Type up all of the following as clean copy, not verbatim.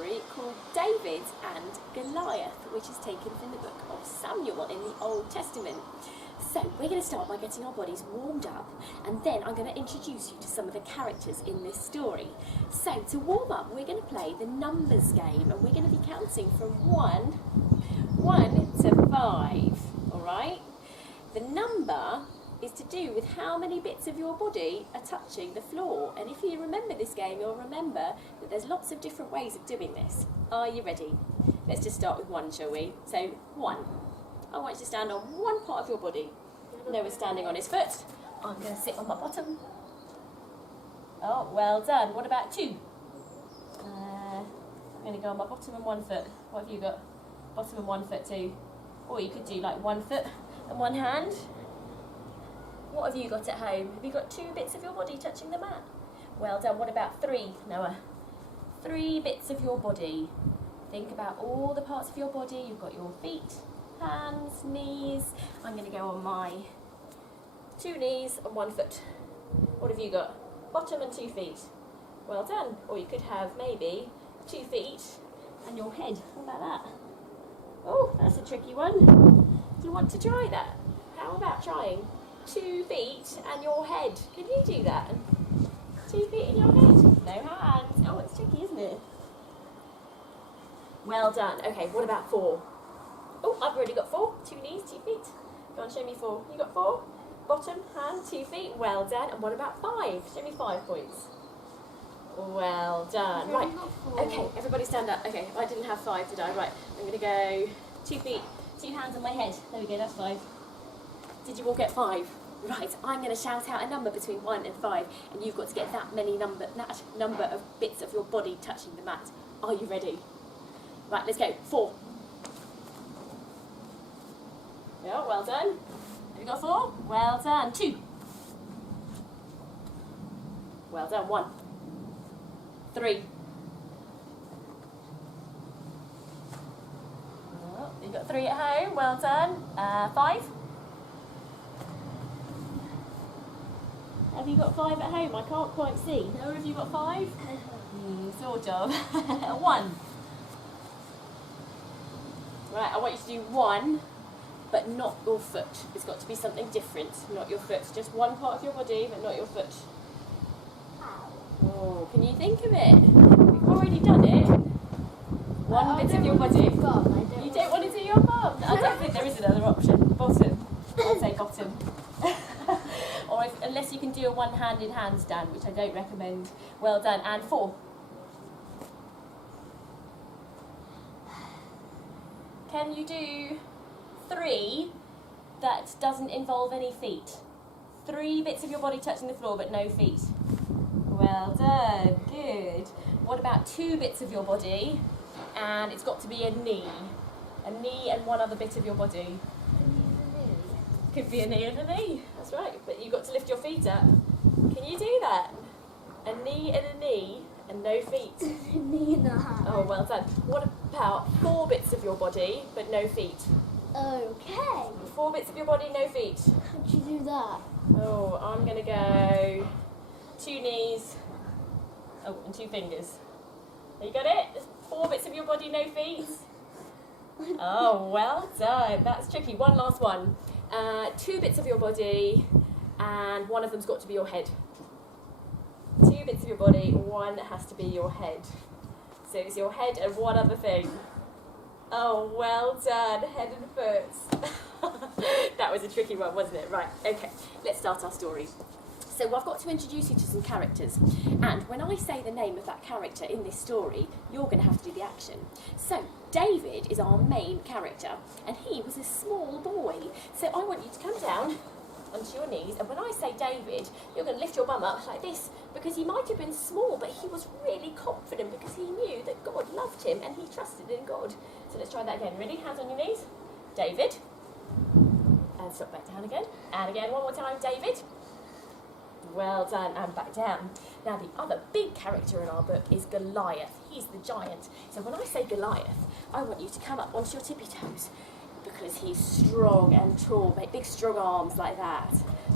story called David and Goliath, which is taken from the book of Samuel in the Old Testament. So we're going to start by getting our bodies warmed up, and then I'm going to introduce you to some of the characters in this story. So to warm up, we're going to play the numbers game, and we're going to be counting from 1 to 5, all right? The number is to do with how many bits of your body are touching the floor. And if you remember this game, you'll remember that there's lots of different ways of doing this. Are you ready? Let's just start with 1, shall we? So 1. I want you to stand on one part of your body. Noah's standing on his foot. I'm going to sit on my bottom. Oh, well done. What about 2? I'm going to go on my bottom and 1 foot. What have you got? Bottom and 1 foot too. Or you could do like 1 foot and 1 hand. What have you got at home? Have you got 2 bits of your body touching the mat? Well done. What about 3, Noah? 3 bits of your body. Think about all the parts of your body. You've got your feet, hands, knees. I'm going to go on my 2 knees and 1 foot. What have you got? Bottom and 2 feet. Well done. Or you could have maybe 2 feet and your head. How about that? Oh, that's a tricky one. Do you want to try that? How about trying 2 feet and your head? Can you do that? 2 feet and your head? No hands. Oh, it's tricky, isn't it? Well done. Okay, what about 4? Oh, I've already got 4. 2 knees, 2 feet. Go on, show me 4. You got 4? Bottom, hand, 2 feet. Well done. And what about 5? Show me 5 points. Well done. Right. Okay, everybody stand up. Okay, I didn't have 5, did I? Right, I'm going to go 2 feet, 2 hands on my head. There we go, that's 5. Did you all get 5? Right, I'm going to shout out a number between 1 and 5, and you've got to get that number of bits of your body touching the mat. Are you ready? Right, let's go. 4. Yeah, well done. Have you got 4? Well done. 2. Well done. 1. 3. Oh, you got 3 at home. Well done. 5. Have you got 5 at home? I can't quite see. No, have you got 5? Sort of. 1. Right, I want you to do 1, but not your foot. It's got to be something different, not your foot. Just one part of your body, but not your foot. Oh, can you think of it? We've already done it. 1 bit of your body. You don't want to do your bum? I don't think there is another option. Bottom. I'll say bottom. Or unless you can do a one-handed handstand, which I don't recommend. Well done. And 4. Can you do 3 that doesn't involve any feet? 3 bits of your body touching the floor but no feet. Well done, good. What about 2 bits of your body and it's got to be a knee? A knee and 1 other bit of your body. Could be a knee and a knee, that's right. But you've got to lift your feet up. Can you do that? A knee and a knee and no feet. A knee and a hand. Oh, well done. What about 4 bits of your body but no feet? Okay. 4 bits of your body, no feet. How'd you do that? Oh, I'm going to go 2 knees. Oh, and 2 fingers. You got it? 4 bits of your body, no feet. Oh, well done. That's tricky. 1 last one. 2 bits of your body, and 1 of them's got to be your head. 2 bits of your body, 1 has to be your head. So it's your head and 1 other thing. Oh, well done, head and foot. That was a tricky one, wasn't it? Right, okay, let's start our story. So I've got to introduce you to some characters, and when I say the name of that character in this story, you're going to have to do the action. So David is our main character, and he was a small boy. So I want you to come down onto your knees, and when I say David, you're going to lift your bum up like this, because he might have been small, but he was really confident because he knew that God loved him and he trusted in God. So let's try that again. Ready? Hands on your knees. David. And stop back down again. And again, one more time. David. Well done, and back down. Now the other big character in our book is Goliath. He's the giant. So when I say Goliath, I want you to come up onto your tippy toes, because he's strong and tall, big strong arms like that.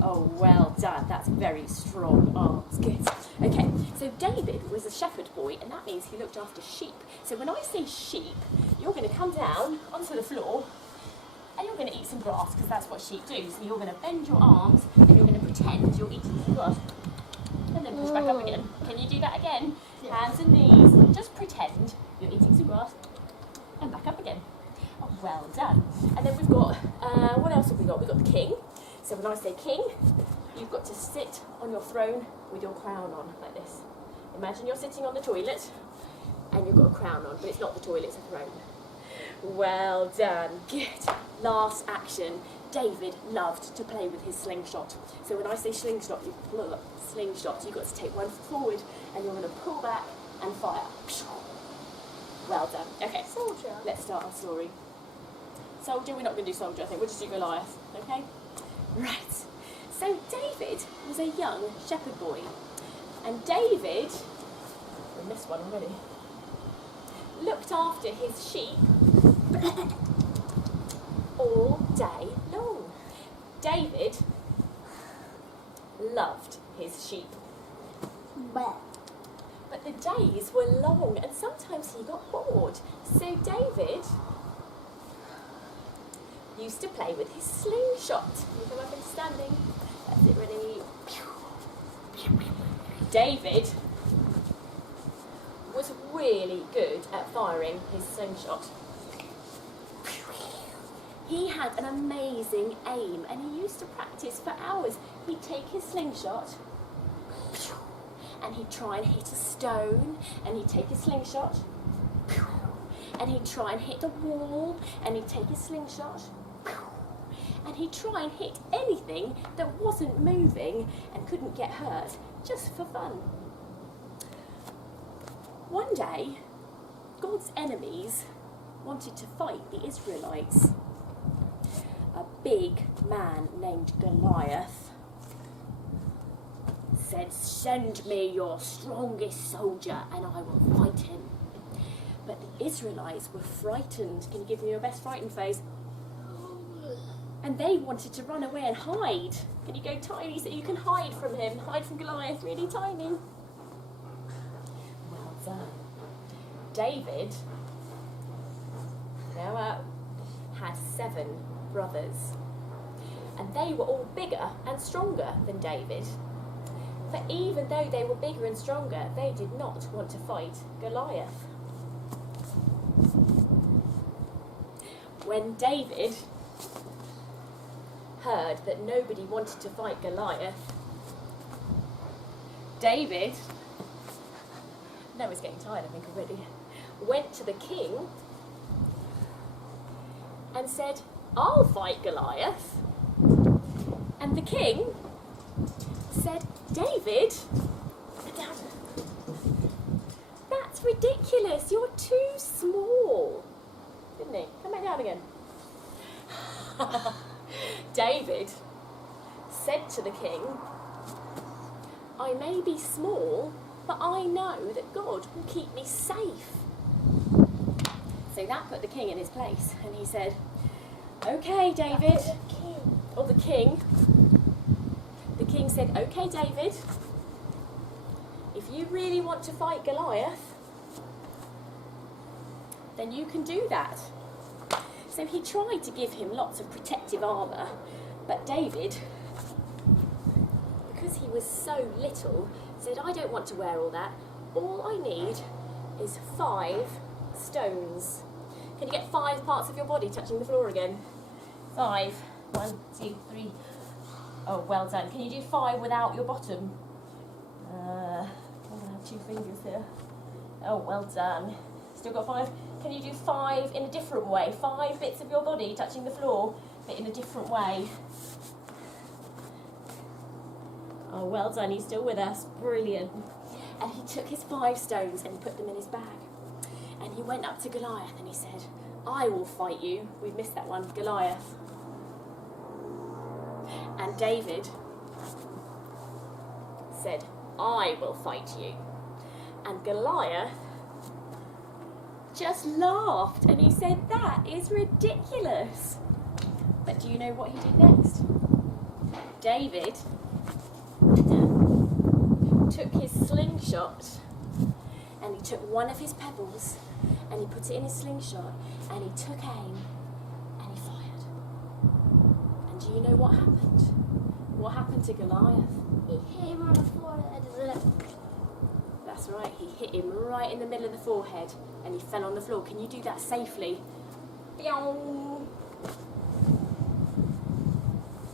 Oh, well done. That's very strong arms. Good. Okay, so David was a shepherd boy, and that means he looked after sheep. So when I say sheep, you're going to come down onto the floor and you're going to eat some grass, because that's what sheep do. So you're going to bend your arms and you're going to pretend you're eating some grass. And then push back up again. Can you do that again? Yeah. Hands and knees. Just pretend you're eating some grass and back up again. Oh, well done. And then we've got, what else have we got? We've got the king. So when I say king, you've got to sit on your throne with your crown on, like this. Imagine you're sitting on the toilet and you've got a crown on, but it's not the toilet, it's a throne. Well done. Good. Last action. David loved to play with his slingshot. So when I say slingshot, you've got to take one foot forward and you're going to pull back and fire. Well done. Okay, Soldier. let's start our story. Soldier, we're not going to do soldier, I think. We'll just do Goliath, okay? Right. So David was a young shepherd boy. And David, we missed one already, looked after his sheep all day long. David loved his sheep. But But the days were long and sometimes he got bored. So David used to play with his slingshot. You come up and standing. That's it, ready. David was really good at firing his slingshot. He had an amazing aim and he used to practice for hours. He'd take his slingshot and he'd try and hit a stone, and he'd take his slingshot and he'd try and hit the wall, and he'd take his slingshot and he'd try and hit anything that wasn't moving and couldn't get hurt, just for fun. One day, God's enemies wanted to fight the Israelites. A big man named Goliath said, "Send me your strongest soldier and I will fight him." But the Israelites were frightened. Can you give me your best frightened face? And they wanted to run away and hide. Can you go tiny so you can hide from him? Hide from Goliath, really tiny. Well done. David, had 7 brothers. And they were all bigger and stronger than David. But even though they were bigger and stronger, they did not want to fight Goliath. When David heard that nobody wanted to fight Goliath, David, Noah's getting tired I think already, went to the king and said, "I'll fight Goliath." And the king said, "David, sit down. That's ridiculous, you're too small." Didn't he? Come back down again. David said to the king, "I may be small, but I know that God will keep me safe." So that put the king in his place, and he said, "Okay, David." Or the king. The king said, "Okay, David, if you really want to fight Goliath, then you can do that." So he tried to give him lots of protective armour, but David, because he was so little, said, "I don't want to wear all that. All I need is 5 stones." Can you get 5 parts of your body touching the floor again? 5. 1, 2, 3. Oh, well done. Can you do 5 without your bottom? I'm going to have 2 fingers here. Oh, well done. Still got 5. Can you do 5 in a different way? 5 bits of your body touching the floor, but in a different way. Oh, well done. He's still with us. Brilliant. And he took his 5 stones and he put them in his bag. And he went up to Goliath and he said, "I will fight you." We've missed that one. Goliath. And David said, "I will fight you." And Goliath just laughed and he said, "That is ridiculous." But do you know what he did next? David took his slingshot and he took one of his pebbles and he put it in his slingshot and he took aim and he fired. And do you know what happened? What happened to Goliath? He hit him on the forehead. That's right, he hit him right in the middle of the forehead and he fell on the floor. Can you do that safely? Pyong!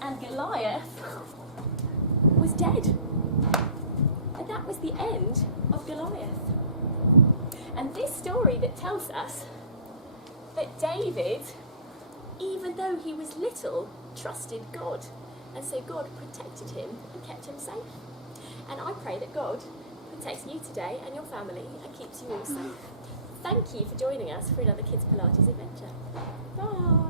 And Goliath was dead. And that was the end of Goliath. And this story that tells us that David, even though he was little, trusted God. And so God protected him and kept him safe. And I pray that God protects you today and your family and keeps you all safe. Thank you for joining us for another Kids Pilates adventure. Bye.